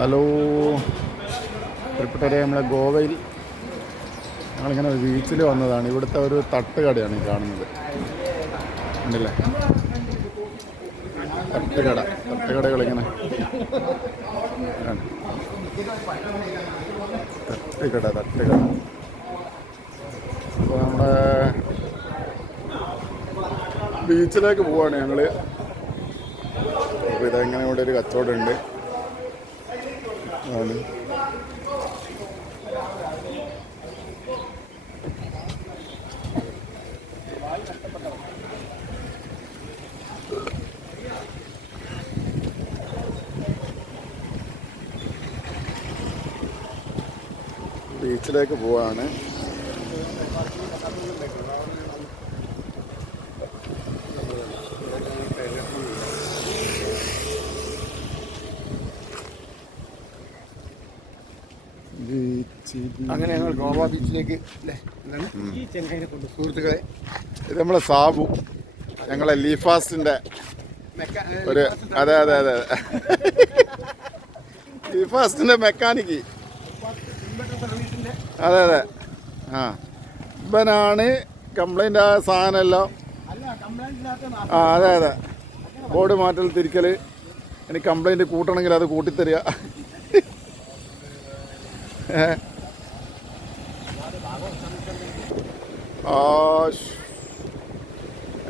Hello. പ്രിയപ്പെട്ടവരെ നമ്മളെ ഗോവയിൽ ഞങ്ങളിങ്ങനെ ബീച്ചിൽ വന്നതാണ്. ഇവിടുത്തെ ഒരു തട്ടുകടയാണ് ഈ കാണുന്നത്. ഉണ്ടല്ലേ തട്ടുകട തട്ടുകടകളിങ്ങനെ. തട്ടുകട തട്ടുകട അപ്പോൾ നമ്മുടെ ബീച്ചിലേക്ക് പോവാണ് ഞങ്ങൾ അപ്പോൾ ഇതെങ്ങനെ ഇവിടെ ഒരു കച്ചവടം ഉണ്ട് ആണ് ബീച്ചിലേക്ക് പോവാണ് അങ്ങനെ ഞങ്ങൾ ഗോവ ബീച്ചിലേക്ക് അല്ലേ എന്താണ്? ഈ ചെങ്ങൈനെ കൊണ്ട് സുഹൃത്തുക്കളെ ഇത് നമ്മളെ സാബു ഞങ്ങളെ ലീഫാസ്റ്റിന്റെ ഒരു അതെ അതെ അതെ അതെ. ലീഫാസ്റ്റിന്റെ മെക്കാനിക്ക്. അതെ അതെ. ആ. ഇവനാണ് കംപ്ലൈന്റ് ആയ സാധനമെല്ലാം. അല്ല കംപ്ലൈന്റ് ഇല്ലാത്ത ആ അതെ അതെ. ബോർഡ് മാറ്റൽ തിരിക്കൽ ഇനി കംപ്ലൈന്റ് കൂട്ടണമെങ്കിൽ അത് കൂട്ടിത്തരിക.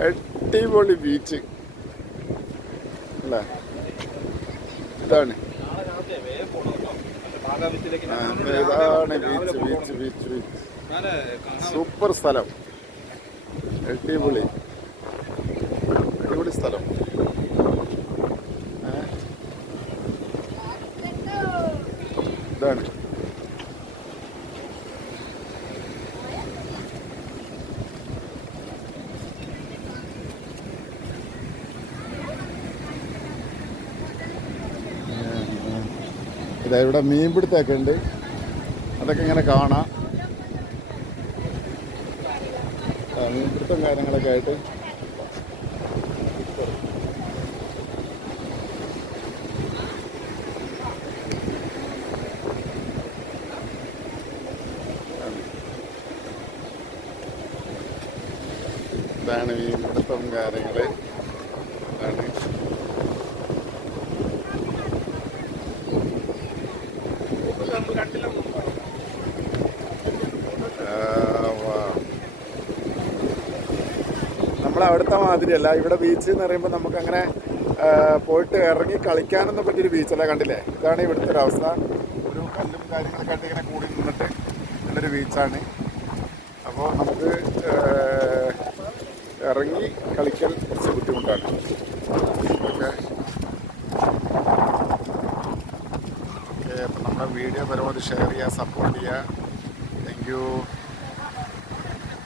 അടിപൊളി ബീച്ച് അല്ലേ? ഇതാണ്. ഇതാണ് beach beach beach beach super സ്ഥലം. അടിപൊളി. അടിപൊളി സ്ഥലം? ഇതാണ്. ഇതാ ഇവിടെ മീൻപിടുത്തമൊക്കെ ഉണ്ട്. അതൊക്കെ ഇങ്ങനെ കാണാം. മീൻപിടുത്തം കാര്യങ്ങളൊക്കെ ആയിട്ട്. ഇതാണ് മീൻപിടുത്തം കാര്യങ്ങൾ. ഇതാണ് നമ്മളെ അവിടുത്തെ മാതിരിയല്ല. ഇവിടെ ബീച്ച് എന്ന് പറയുമ്പോൾ നമുക്കങ്ങനെ പോയിട്ട് ഇറങ്ങി കളിക്കാനൊന്നും പറ്റിയൊരു ബീച്ചല്ല കണ്ടില്ലേ? ഇതാണ് ഇവിടുത്തെ ഒരു അവസ്ഥ. ഒരു കല്ലും കാര്യങ്ങളൊക്കെ ആയിട്ട് ഇങ്ങനെ കൂടി നിന്നിട്ട് നല്ലൊരു ബീച്ചാണ് അപ്പോൾ നമുക്ക് ഇറങ്ങി കളിക്കാൻ കുറച്ച് ബുദ്ധിമുട്ടാണ്. നമ്മുടെ വീഡിയോ പരമാവധി ഷെയർ ചെയ്യുക സപ്പോർട്ട് ചെയ്യുക. താങ്ക്